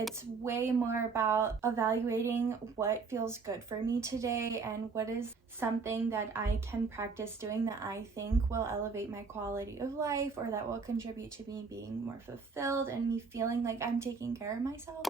It's way more about evaluating what feels good for me today and what is something that I can practice doing that I think will elevate my quality of life or that will contribute to me being more fulfilled and me feeling like I'm taking care of myself.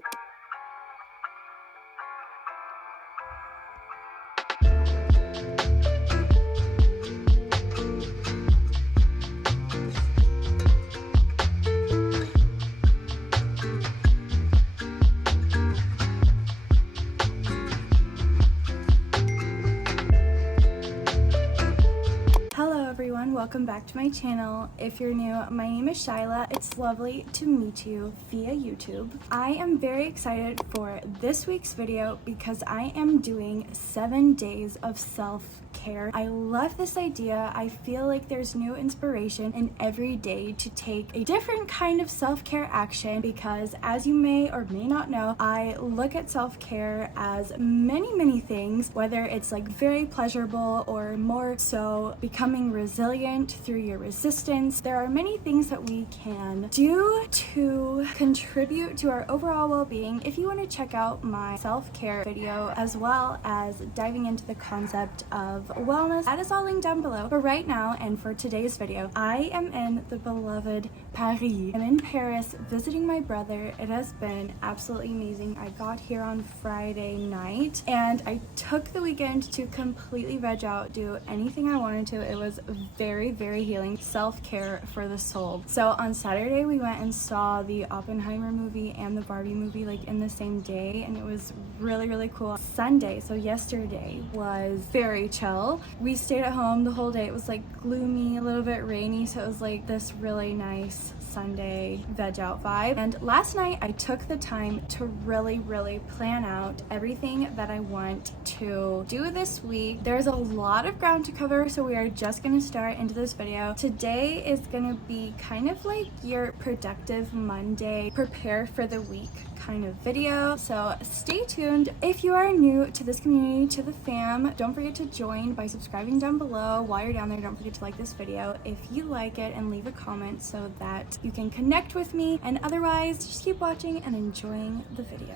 Welcome back to my channel. If you're new, my name is Cheyla. It's lovely to meet you via YouTube. I am very excited for this week's video because I am doing 7 days of self-care. I love this idea. I feel like there's new inspiration in every day to take a different kind of self-care action because, as you may or may not know, I look at self-care as many things, whether it's like very pleasurable or more so becoming resilient through your resistance. There are many things that we can do to contribute to our overall well-being. If you want to check out my self-care video as well as diving into the concept of wellness, that is all linked down below. But right now and for today's video, I am in the beloved Paris. I'm in Paris visiting my brother. It has been absolutely amazing. I got here on Friday night and I took the weekend to completely veg out, do anything I wanted to. It was very healing, self-care for the soul. So on Saturday we went and saw the Oppenheimer movie and the Barbie movie like in the same day, and it was really cool. Sunday, so yesterday, was very chill. We stayed at home the whole day. It was like gloomy, a little bit rainy, so it was like this really nice Sunday veg out vibe. And last night I took the time to really plan out everything that I want to do this week. There's a lot of ground to cover, so we are just gonna start into this video. Today is gonna be kind of like your productive Monday, prepare for the week kind of video, so stay tuned. If you are new to this community, to the fam, don't forget to join by subscribing down below. While you're down there, don't forget to like this video if you like it and leave a comment so that you can connect with me, and otherwise just keep watching and enjoying the video.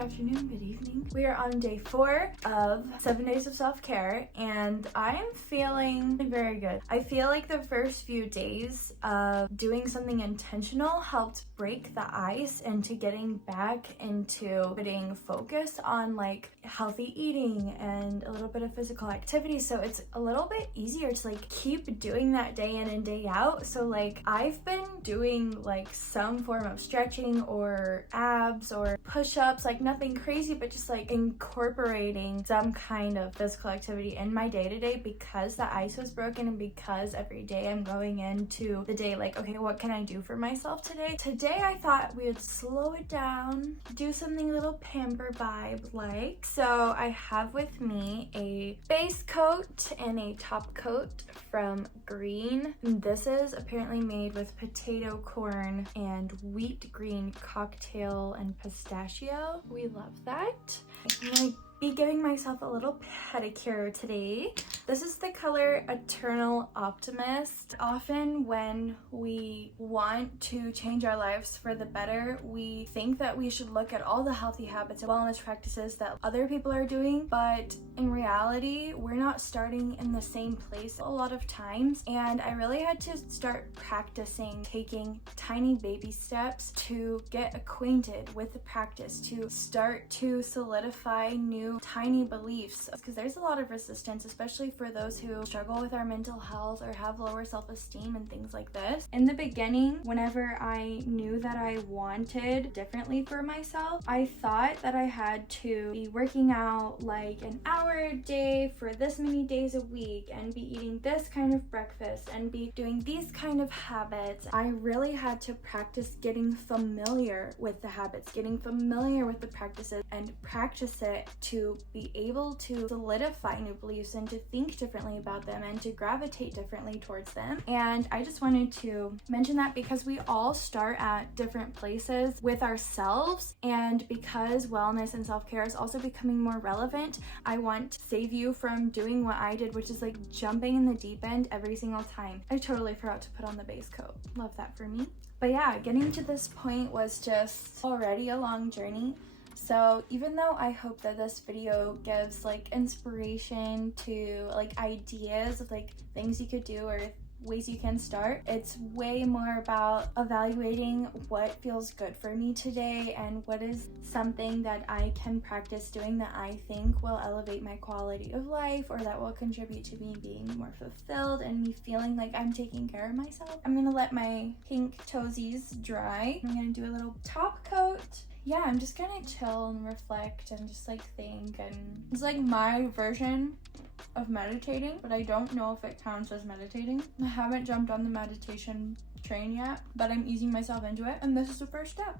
afternoon, good evening. We are on day 4 of 7 days of self-care and I'm feeling very good. I feel like the first few days of doing something intentional helped break the ice into getting back into putting focus on like healthy eating and a little bit of physical activity, so it's a little bit easier to like keep doing that day in and day out. So like I've been doing like some form of stretching or abs or push-ups, like nothing crazy, but just like incorporating some kind of physical activity in my day-to-day because the ice was broken and because every day I'm going into the day like, okay, what can I do for myself today? Today I thought we would slow it down, do something a little pamper vibe like. So I have with me a base coat and a top coat from Green. This is apparently made with potato, corn, and wheat green cocktail and pistachio. We love that. I'm gonna be giving myself a little pedicure today. This is the color Eternal Optimist. Often when we want to change our lives for the better, we think that we should look at all the healthy habits and wellness practices that other people are doing, but in reality, we're not starting in the same place a lot of times. And I really had to start practicing taking tiny baby steps to get acquainted with the practice, to start to solidify new tiny beliefs, because there's a lot of resistance, especially for those who struggle with our mental health or have lower self-esteem and things like this. In the beginning, whenever I knew that I wanted differently for myself, I thought that I had to be working out like an hour a day for this many days a week and be eating this kind of breakfast and be doing these kind of habits. I really had to practice getting familiar with the habits, getting familiar with the practices, and practice it to be able to solidify new beliefs and to think differently about them and to gravitate differently towards them. And I just wanted to mention that because we all start at different places with ourselves, and because wellness and self-care is also becoming more relevant, I want to save you from doing what I did, which is like jumping in the deep end every single time. I totally forgot to put on the base coat. Love that for me. But yeah, getting to this point was just already a long journey. So even though I hope that this video gives like inspiration to like ideas of like things you could do or ways you can start, it's way more about evaluating what feels good for me today and what is something that I can practice doing that I think will elevate my quality of life or that will contribute to me being more fulfilled and me feeling like I'm taking care of myself. I'm gonna let my pink toesies dry. I'm gonna do a little top coat. Yeah, I'm just gonna chill and reflect and just like think, and it's like my version of meditating, but I don't know if it counts as meditating. I haven't jumped on the meditation train yet, but I'm easing myself into it, and this is the first step.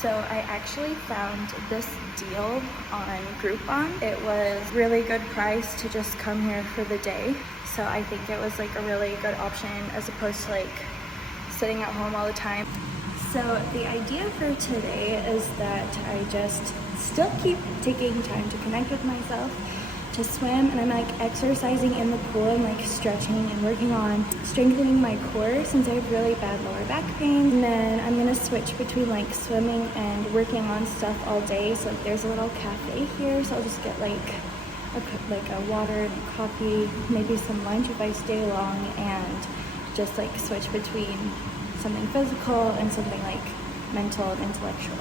So I actually found this deal on Groupon. It was really good price to just come here for the day. So I think it was like a really good option as opposed to like sitting at home all the time. So the idea for today is that I just still keep taking time to connect with myself, to swim, and I'm like exercising in the pool and like stretching and working on strengthening my core since I have really bad lower back pain. And then I'm gonna switch between like swimming and working on stuff all day. So like there's a little cafe here, so I'll just get like a water and a coffee, maybe some lunch if I stay long, and just like switch between something physical and something like mental and intellectual.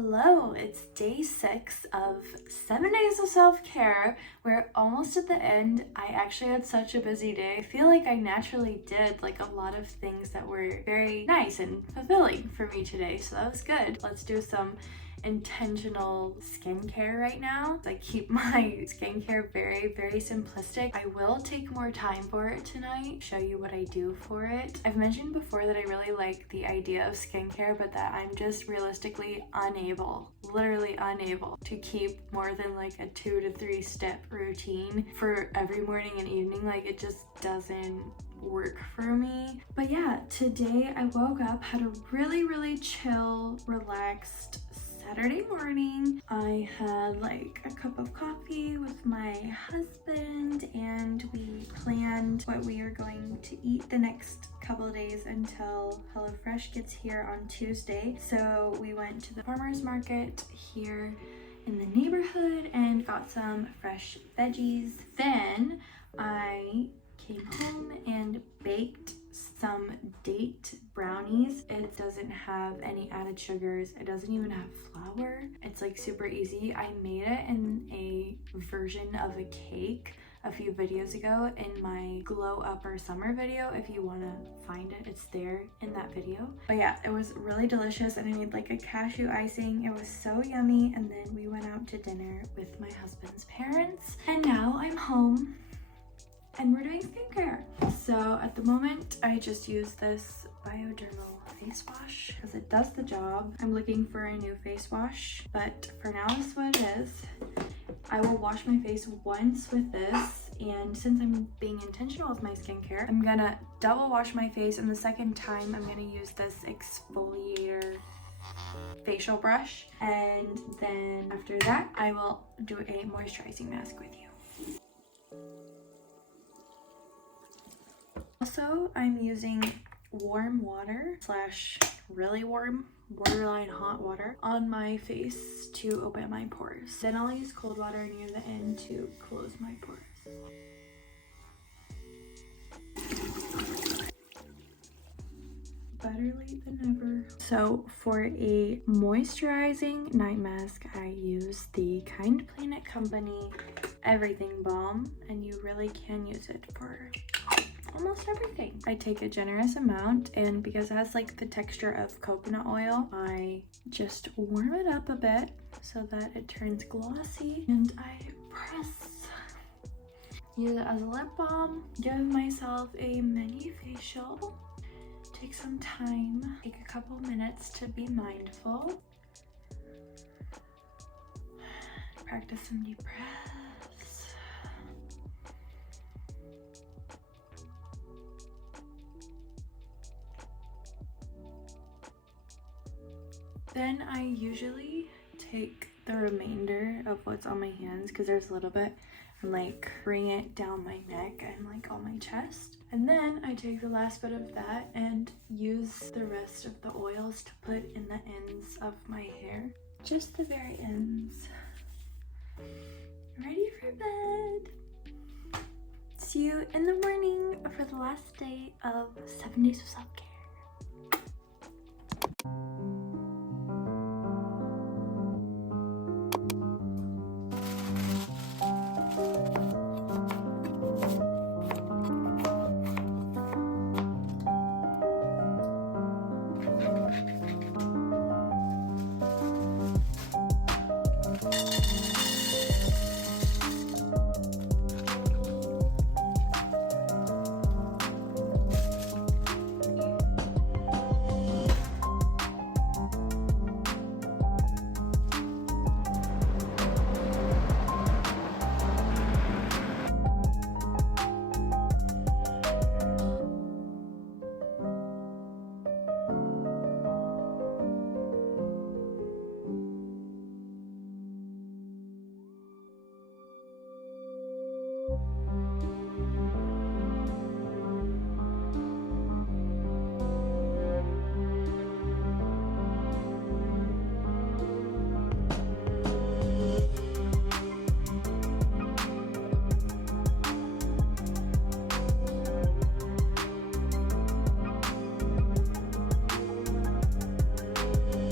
Hello, it's day 6 of 7 days of self-care. We're almost at the end. I actually had such a busy day. I feel like I naturally did like a lot of things that were very nice and fulfilling for me today, so that was good. Let's do some intentional skincare right now. I keep my skincare very, very simplistic. I will take more time for it tonight, show you what I do for it. I've mentioned before that I really like the idea of skincare, but that I'm just realistically unable, literally unable to keep more than like a 2 to 3 step routine for every morning and evening. Like, it just doesn't work for me. But yeah, today I woke up, had a really chill, relaxed Saturday morning. I had like a cup of coffee with my husband and we planned what we are going to eat the next couple of days until HelloFresh gets here on Tuesday. So we went to the farmer's market here in the neighborhood and got some fresh veggies. Then I came home and baked some date brownies. It doesn't have any added sugars. It doesn't even have flour. It's like super easy. I made it in a version of a cake a few videos ago in my glow up or summer video. If you want to find it, it's there in that video. But yeah, it was really delicious and I made like a cashew icing. It was so yummy. And then we went out to dinner with my husband's parents. And now I'm home and we're doing skincare. So at the moment, I just use this Biodermal face wash because it does the job. I'm looking for a new face wash, but for now, this is what it is. I will wash my face once with this, and since I'm being intentional with my skincare, I'm gonna double wash my face, and the second time, I'm gonna use this exfoliator facial brush, and then after that, I will do a moisturizing mask with you. Also, I'm using warm water / really warm, borderline hot water on my face to open my pores. Then I'll use cold water near the end to close my pores. Better late than never. So for a moisturizing night mask, I use the Kind Planet Company Everything Balm, and you really can use it for almost everything. I take a generous amount, and because it has like the texture of coconut oil, I just warm it up a bit so that it turns glossy, and I press. Use it as a lip balm. Give myself a mini facial. Take some time, take a couple minutes to be mindful. Practice some deep breaths. Then I usually take the remainder of what's on my hands, because there's a little bit, and like bring it down my neck and like on my chest. And then I take the last bit of that and use the rest of the oils to put in the ends of my hair. Just the very ends. Ready for bed. See you in the morning for the last day of 7 days of self-care.